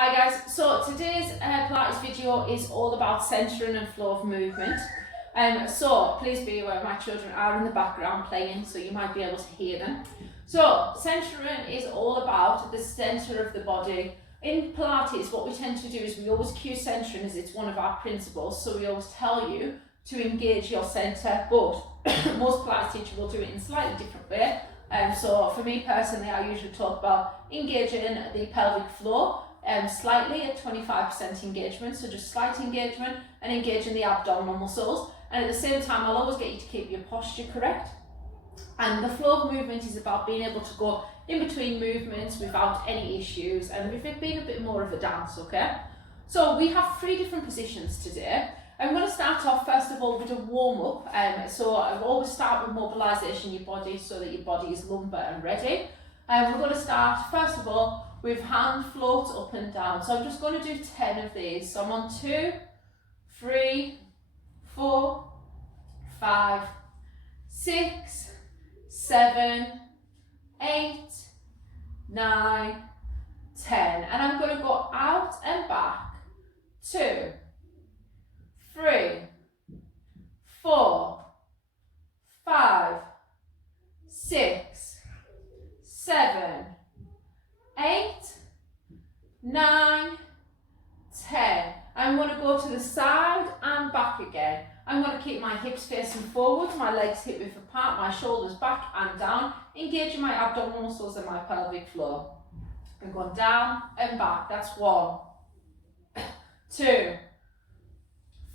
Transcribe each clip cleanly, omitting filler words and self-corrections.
Hi guys, so today's Pilates video is all about centering and flow of movement. So please be aware my children are in the background playing, so you might be able to hear them. So centering is all about the center of the body. In Pilates, what we tend to do is we always cue centering as it's one of our principles, so we always tell you to engage your center, but most Pilates teachers will do it in a slightly different way. So for me personally, I usually talk about engaging the pelvic floor slightly at 25% engagement, so just slight engagement, and engaging the abdominal muscles. And at the same time, I'll always get you to keep your posture correct. And the flow of movement is about being able to go in between movements without any issues, and with it being a bit more of a dance, okay? So we have 3 different positions today. I'm going to start off first of all with a warm-up. So I always start with mobilisation of your body so that your body is lumbar and ready. We're going to start first of all with hand floats up and down. So I'm just going to do 10 of these. So I'm on 2, 3, 4, 5, 6, 7, 8, 9, 10. And I'm going to go out and back. 2, 3, 4, 5, 6, 7, 8, 9, 10. I'm going to go to the side and back again. I'm going to keep my hips facing forward, my legs hip width apart, my shoulders back and down, engaging my abdominal muscles and my pelvic floor. I'm going down and back. That's 1, 2,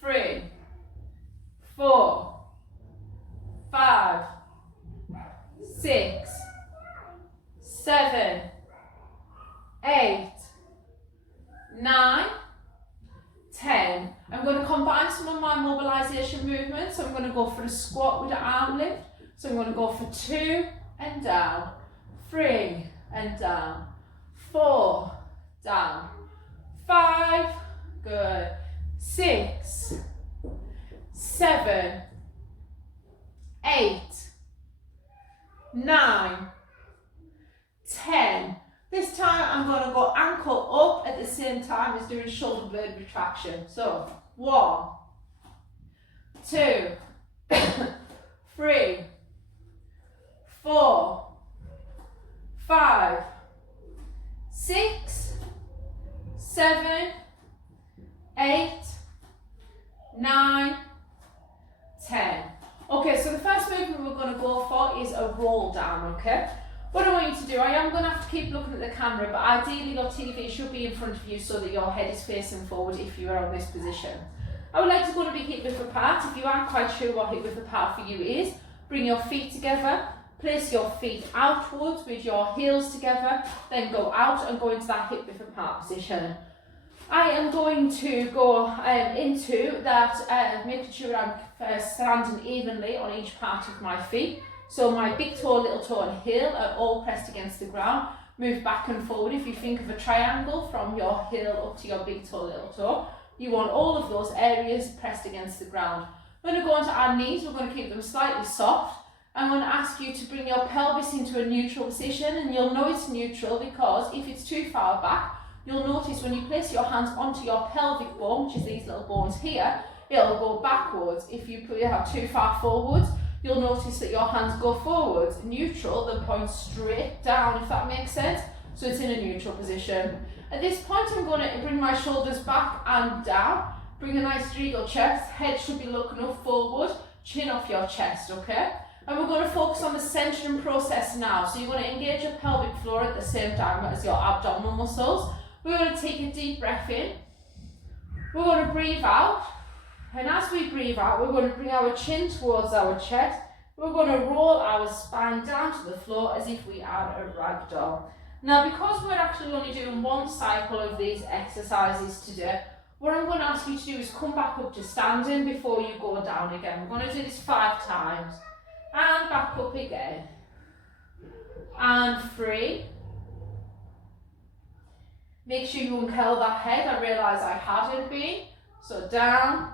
3, 4, 5, 6, 7, 8, 9, 10. I'm going to combine some of my mobilisation movements. So I'm going to go for a squat with an arm lift. So I'm going to go for 2 and down, 3 and down, 4 down, 5, good, 6, 7, 8, 9, 10. This time I'm going to go ankle up at the same time as doing shoulder blade retraction. So 1, 2, 3, 4, 5, 6, 7, 8, 9, 10. Okay, so the first movement we're going to go for is a roll down, okay? What I want you to do, I am going to have to keep looking at the camera, but ideally your TV should be in front of you so that your head is facing forward if you are on this position. I would like to go to be hip width apart. If you aren't quite sure what hip width apart for you is, bring your feet together, place your feet outwards with your heels together, then go out and go into that hip width apart position. I am going to go into that, making sure I'm standing evenly on each part of my feet. So my big toe, little toe and heel are all pressed against the ground. Move back and forward. If you think of a triangle from your heel up to your big toe, little toe, you want all of those areas pressed against the ground. We're going to go onto our knees. We're going to keep them slightly soft. I'm going to ask you to bring your pelvis into a neutral position, and you'll know it's neutral because if it's too far back, you'll notice when you place your hands onto your pelvic bone, which is these little bones here, it'll go backwards. If you put your hand too far forwards, you'll notice that your hands go forwards. Neutral, then point straight down, if that makes sense. So it's in a neutral position. At this point, I'm going to bring my shoulders back and down. Bring a nice regal chest. Head should be looking up forward. Chin off your chest, okay? And we're going to focus on the centering process now. So you're going to engage your pelvic floor at the same time as your abdominal muscles. We're going to take a deep breath in. We're going to breathe out. And as we breathe out, we're going to bring our chin towards our chest. We're going to roll our spine down to the floor as if we are a rag doll. Now, because we're actually only doing 1 cycle of these exercises today, what I'm going to ask you to do is come back up to standing before you go down again. We're going to do this 5 times. And back up again. And 3. Make sure you uncurl that head. I realise I hadn't been. So down.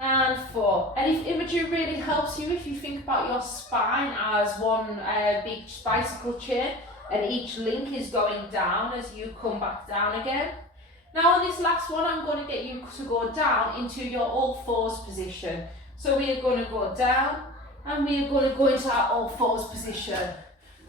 And 4. And if imagery really helps you, if you think about your spine as one big bicycle chain, and each link is going down as you come back down again. Now on this last one, I'm going to get you to go down into your all fours position. So we are going to go down and we are going to go into our all fours position.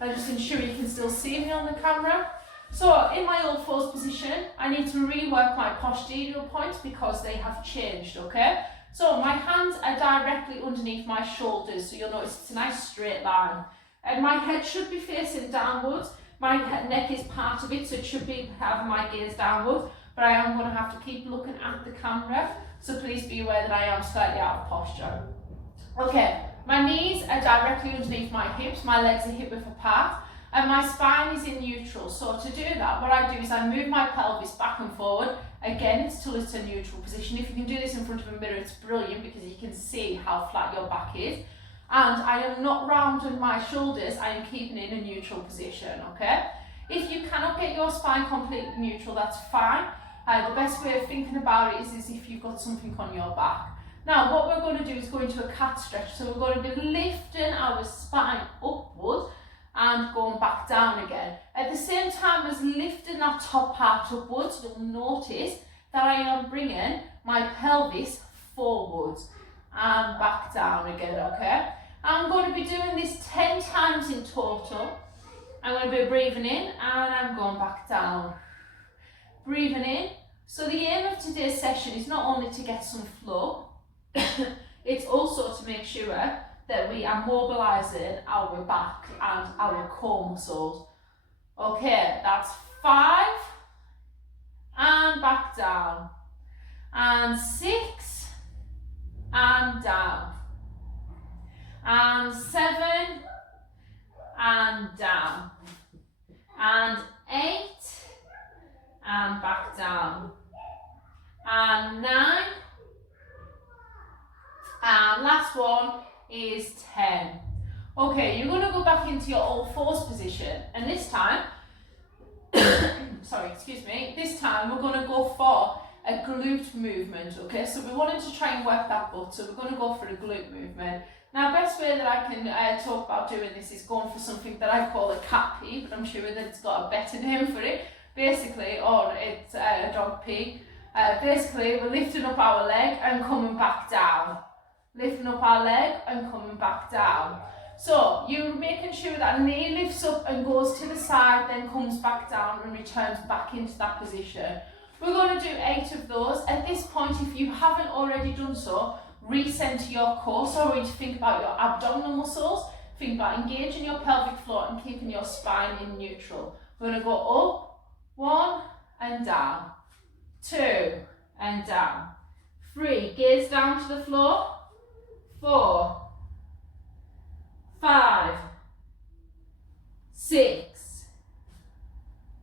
And just ensure you can still see me on the camera. So in my all fours position, I need to rework my postural points because they have changed, okay? So my hands are directly underneath my shoulders, so you'll notice it's a nice straight line. And my head should be facing downwards. My neck is part of it, so it should be having my gaze downwards, but I am going to have to keep looking at the camera, so please be aware that I am slightly out of posture. Okay, my knees are directly underneath my hips, my legs are hip width apart, and my spine is in neutral. So to do that, what I do is I move my pelvis back and forward, again till it's a neutral position. If you can do this in front of a mirror, it's brilliant because you can see how flat your back is. And I am not rounding my shoulders, I am keeping it in a neutral position, okay? If you cannot get your spine completely neutral, that's fine. The best way of thinking about it is if you've got something on your back. Now, what we're going to do is go into a cat stretch. So we're going to be lifting our spine upwards and going back down again. At the same time as lifting that top part upwards, you'll notice that I am bringing my pelvis forwards and back down again, okay? I'm going to be doing this 10 times in total. I'm going to be breathing in and I'm going back down. Breathing in. So the aim of today's session is not only to get some flow, it's also to make sure that we are mobilising our back and our core muscles. Okay, that's 5 and back down, and 6 and down, and 7 and down, and 8 and back down, and 9, and last one is 10. Okay, you're going to go back into your all fours position, and this time, this time we're going to go for a glute movement, okay? So we wanted to try and work that butt, so we're going to go for a glute movement. Now, best way that I can talk about doing this is going for something that I call a cat pee, but I'm sure that it's got a better name for it, basically, or it's a dog pee. Basically, we're lifting up our leg and coming back down. Lifting up our leg and coming back down. So you're making sure that knee lifts up and goes to the side, then comes back down and returns back into that position. We're going to do 8 of those. At this point, if you haven't already done so, recenter your core. So I want you to think about your abdominal muscles, think about engaging your pelvic floor and keeping your spine in neutral. We're going to go up, 1 and down, 2 and down, 3, gaze down to the floor, 4, 5, 6,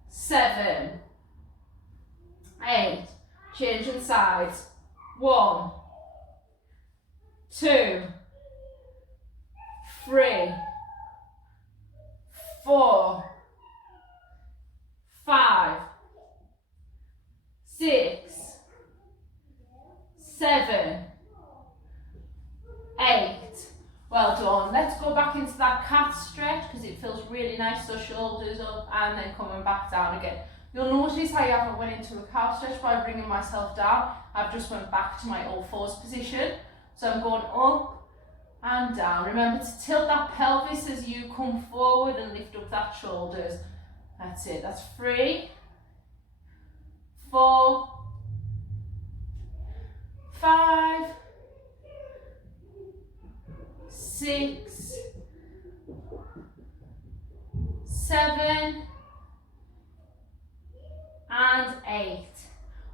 7, 8, changing sides, 1, 2, 3, 4, 5, 6, 7, 8. Well done. Let's go back into that cat stretch because it feels really nice. So shoulders up and then coming back down again. You'll notice I haven't went into a cat stretch by bringing myself down. I've just went back to my all fours position. So I'm going up and down. Remember to tilt that pelvis as you come forward and lift up that shoulders. That's it. That's 3, 4, 5, 6, 7 and 8.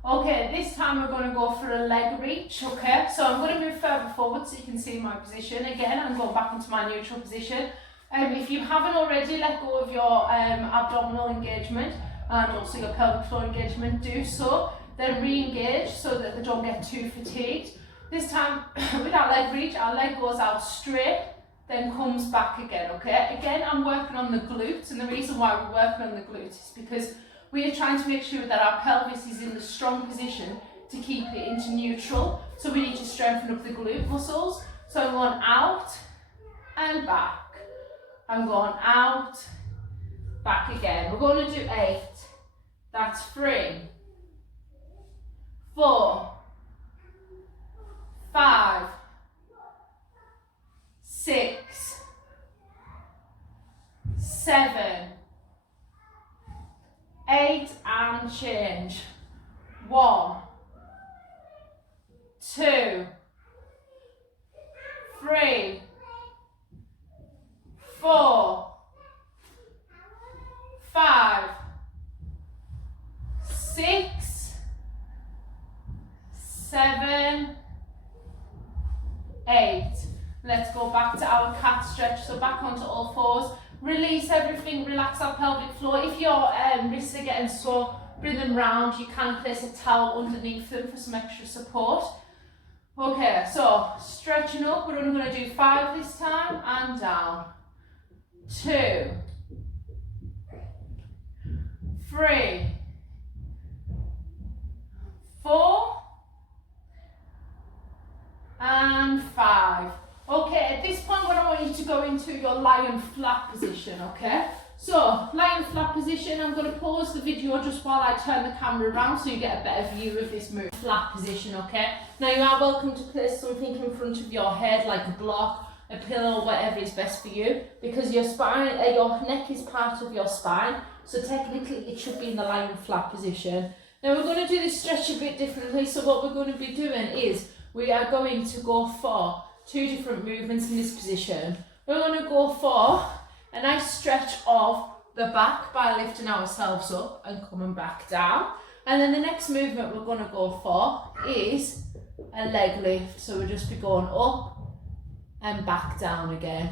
Okay, this time we're going to go for a leg reach, okay? So I'm going to move further forward so you can see my position. Again, I'm going back into my neutral position. If you haven't already let go of your abdominal engagement and also your pelvic floor engagement, do so. Then re-engage so that they don't get too fatigued. This time, with our leg reach, our leg goes out straight, then comes back again, okay? Again, I'm working on the glutes, and the reason why we're working on the glutes is because we are trying to make sure that our pelvis is in the strong position to keep it into neutral. So we need to strengthen up the glute muscles. So I'm going out and back. I'm going out, back again. We're going to do 8. That's 3, 4, 5, 6, 7, 8 and change. 1, 2, 3, 4, 5, 6, 7, 8. Let's go back to our cat stretch. So back onto all fours. Release everything, relax our pelvic floor. If your wrists are getting sore, bring them round. You can place a towel underneath them for some extra support. Okay, so stretching up. We're only going to do 5 this time and down. 2, 3, 4 and 5. Okay, at this point what I want you to go into your lion flat position, okay? So, lion flat position, I'm going to pause the video just while I turn the camera around so you get a better view of this move. Flat position, okay? Now you are welcome to place something in front of your head like a block, a pillow, whatever is best for you, because your spine, your neck is part of your spine, so technically it should be in the lion flat position. Now we're going to do this stretch a bit differently, so what we're going to be doing is we are going to go for 2 different movements in this position. We're going to go for a nice stretch of the back by lifting ourselves up and coming back down. And then the next movement we're going to go for is a leg lift. So we'll just be going up and back down again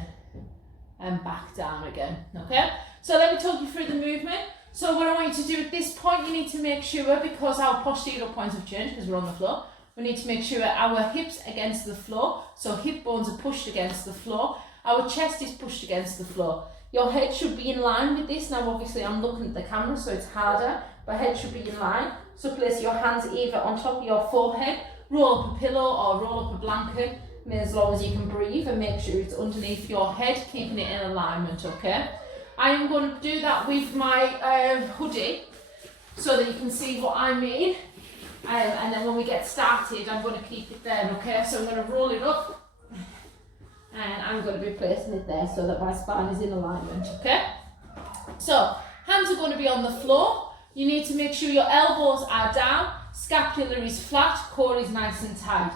and back down again. Okay? So let me talk you through the movement. So what I want you to do at this point, you need to make sure, because our postural points have changed because we're on the floor, we need to make sure our hips against the floor, so hip bones are pushed against the floor, our chest is pushed against the floor. Your head should be in line with this. Now obviously I'm looking at the camera so it's harder, but head should be in line. So place your hands either on top of your forehead, roll up a pillow or roll up a blanket, as long as you can breathe, and make sure it's underneath your head, keeping it in alignment, okay? I am going to do that with my hoodie so that you can see what I mean. And then when we get started, I'm going to keep it there, okay? So I'm going to roll it up and I'm going to be placing it there so that my spine is in alignment, okay? So, hands are going to be on the floor. You need to make sure your elbows are down, scapula is flat, core is nice and tight.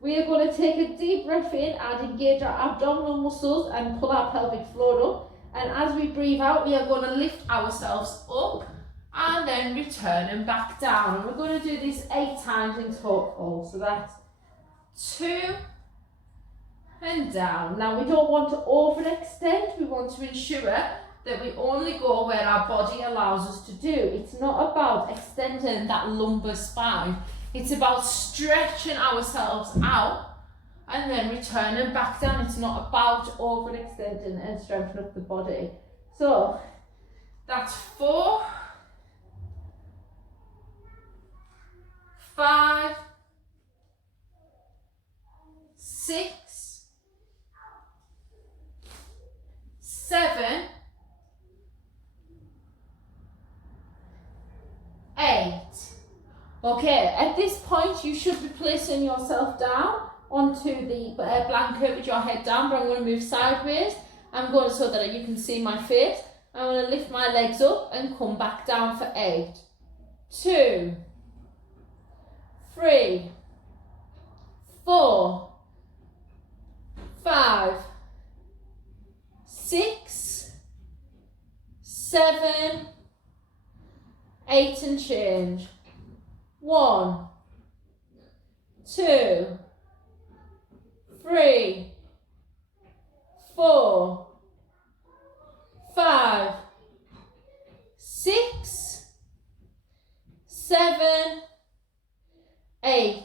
We are going to take a deep breath in and engage our abdominal muscles and pull our pelvic floor up. And as we breathe out, we are going to lift ourselves up and then return and back down. And we're going to do this 8 times in total. So that's 2 and down. Now we don't want to overextend. We want to ensure that we only go where our body allows us to do. It's not about extending that lumbar spine. It's about stretching ourselves out and then returning back down. It's not about overextending and strengthening up the body. So that's 4, 5, 6, 7, 8. Okay, at this point you should be placing yourself down onto the blanket with your head down, but I'm going to move sideways. I'm going so that you can see my face. I'm going to lift my legs up and come back down for 8, 2, 3, 4, 5, 6, 7, 8 and change. 1, 2, 3, 4, 5, 6, 7, 8.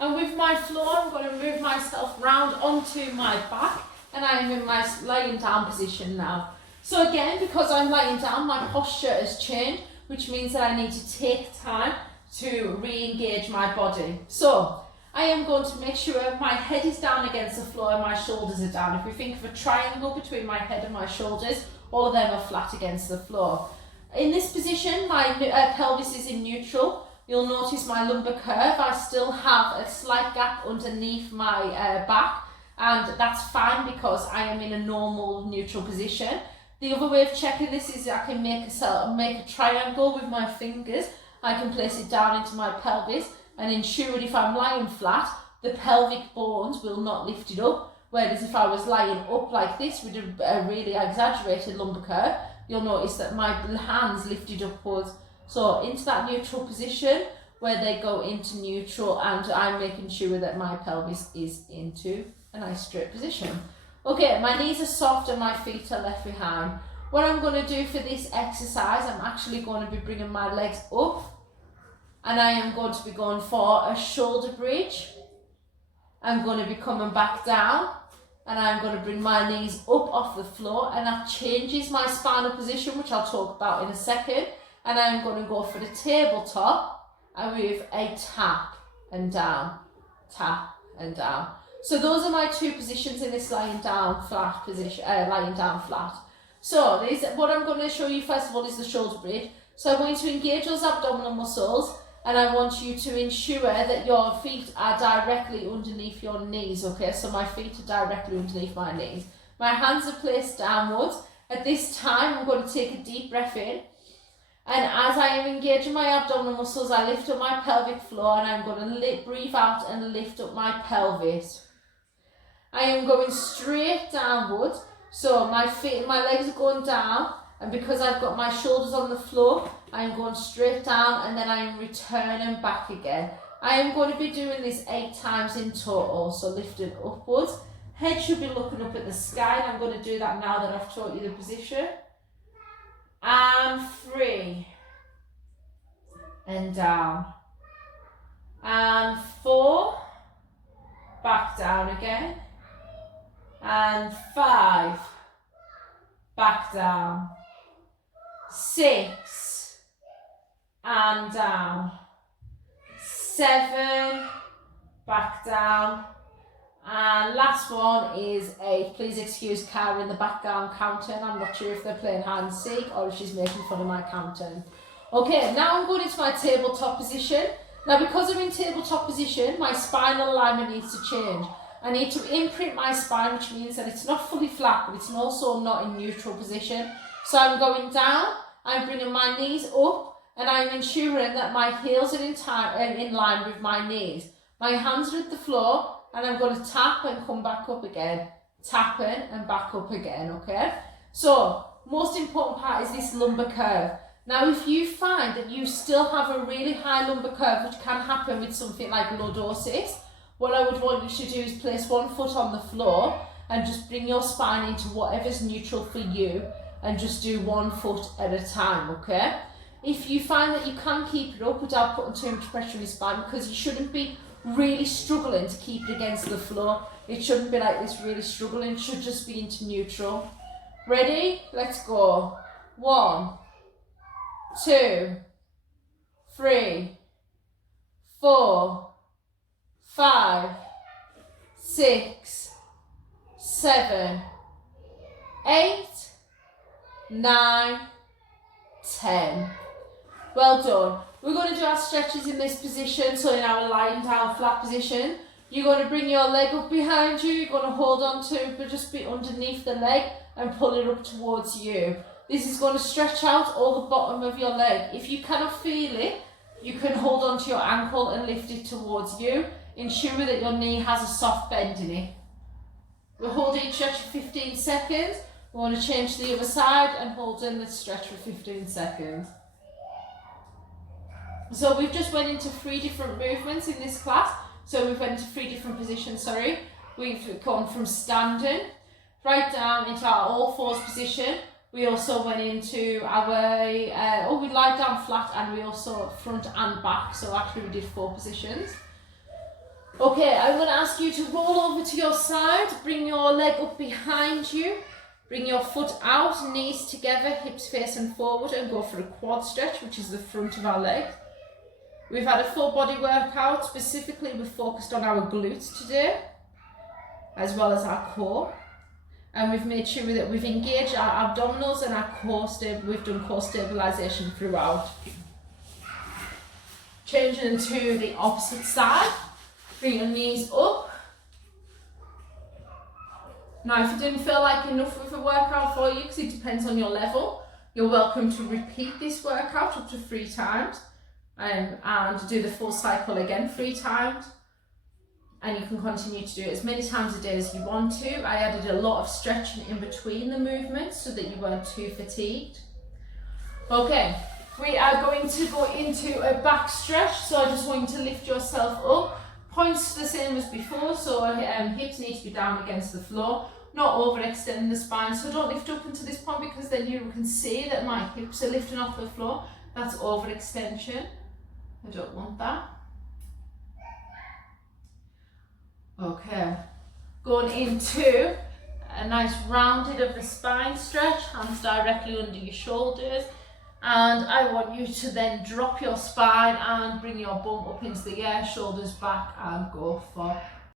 And with my floor, I'm going to move myself round onto my back, and I am in my lying down position now. So again, because I'm lying down, my posture has changed, which means that I need to take time to re-engage my body. So I am going to make sure my head is down against the floor and my shoulders are down. If we think of a triangle between my head and my shoulders, all of them are flat against the floor. In this position, my pelvis is in neutral. You'll notice my lumbar curve, I still have a slight gap underneath my back, and that's fine because I am in a normal neutral position. The other way of checking this is I can make a triangle with my fingers. I can place it down into my pelvis and ensure if I'm lying flat, the pelvic bones will not lift it up. Whereas if I was lying up like this with a really exaggerated lumbar curve, you'll notice that my hands lifted upwards. So into that neutral position where they go into neutral, and I'm making sure that my pelvis is into a nice straight position. Okay, my knees are soft and my feet are left behind. What I'm going to do for this exercise, I'm actually going to be bringing my legs up, and I am going to be going for a shoulder bridge. I'm going to be coming back down, and I'm going to bring my knees up off the floor, and that changes my spinal position, which I'll talk about in a second. And I'm going to go for the tabletop and with a tap and down, tap and down. So those are my two positions in this lying down flat position, lying down flat. So what I'm going to show you first of all is the shoulder bridge. So I'm going to engage those abdominal muscles, and I want you to ensure that your feet are directly underneath your knees, okay? So my feet are directly underneath my knees. My hands are placed downwards. At this time, I'm going to take a deep breath in. And as I am engaging my abdominal muscles, I lift up my pelvic floor, and I'm going to breathe out and lift up my pelvis. I am going straight downwards, so my legs are going down, and because I've got my shoulders on the floor, I'm going straight down, and then I'm returning back again. I am going to be doing this 8 times in total, so lifting upwards. Head should be looking up at the sky, and I'm going to do that now that I've taught you the position. And 3, and down, and 4, back down again, and 5, back down, 6, and down, 7, back down, and last one is 8. Please excuse Cara in the background counting. I'm not sure if they're playing hide and seek or if she's making fun of my counting. Okay, now I'm going into my tabletop position. Now because I'm in tabletop position, my spinal alignment needs to change. I need to imprint my spine, which means that it's not fully flat, but it's also not in neutral position. So I'm going down, I'm bringing my knees up, and I'm ensuring that my heels are in line with my knees. My hands are at the floor, and I'm going to tap and come back up again, tapping and back up again, okay? So, most important part is this lumbar curve. Now, if you find that you still have a really high lumbar curve, which can happen with something like lordosis, what I would want you to do is place one foot on the floor and just bring your spine into whatever's neutral for you, and just do one foot at a time, okay? If you find that you can keep it up without putting too much pressure on your spine, because you shouldn't be really struggling to keep it against the floor. It shouldn't be like this, really struggling. It should just be into neutral. Ready? Let's go. 1, 2, 3, 4, 5, 6, 7, 8, 9, 10. Well done. We're going to do our stretches in this position, so in our lying down flat position. You're going to bring your leg up behind you, you're going to hold on to, but just be underneath the leg and pull it up towards you. This is going to stretch out all the bottom of your leg. If you cannot feel it, you can hold on to your ankle and lift it towards you. Ensure that your knee has a soft bend in it. We'll hold each stretch for 15 seconds. We want to change to the other side and hold in the stretch for 15 seconds. So we've just went into 3 different movements in this class. So we've went into 3 different positions, sorry. We've gone from standing right down into our all fours position. We also went into our, we lie down flat, and we also front and back. So actually we did 4 positions. Okay, I'm going to ask you to roll over to your side, bring your leg up behind you, bring your foot out, knees together, hips facing forward, and go for a quad stretch, which is the front of our leg. We've had a full body workout. Specifically, we've focused on our glutes today, as well as our core. and we've made sure that we've engaged our abdominals and our core we've done core stabilization throughout. Changing to the opposite side, bring your knees up. Now, if it didn't feel like enough of a workout for you, because it depends on your level, you're welcome to repeat this workout up to 3 times and do the full cycle again 3 times. And you can continue to do it as many times a day as you want to. I added a lot of stretching in between the movements so that you weren't too fatigued. Okay, we are going to go into a back stretch. So I just want you to lift yourself up. Points the same as before, so hips need to be down against the floor, not overextending the spine. So don't lift up until this point, because then you can see that my hips are lifting off the floor. That's overextension. I don't want that. Okay, going into a nice rounded of the spine stretch, hands directly under your shoulders, and I want you to then drop your spine and bring your bum up into the air, shoulders back, and go for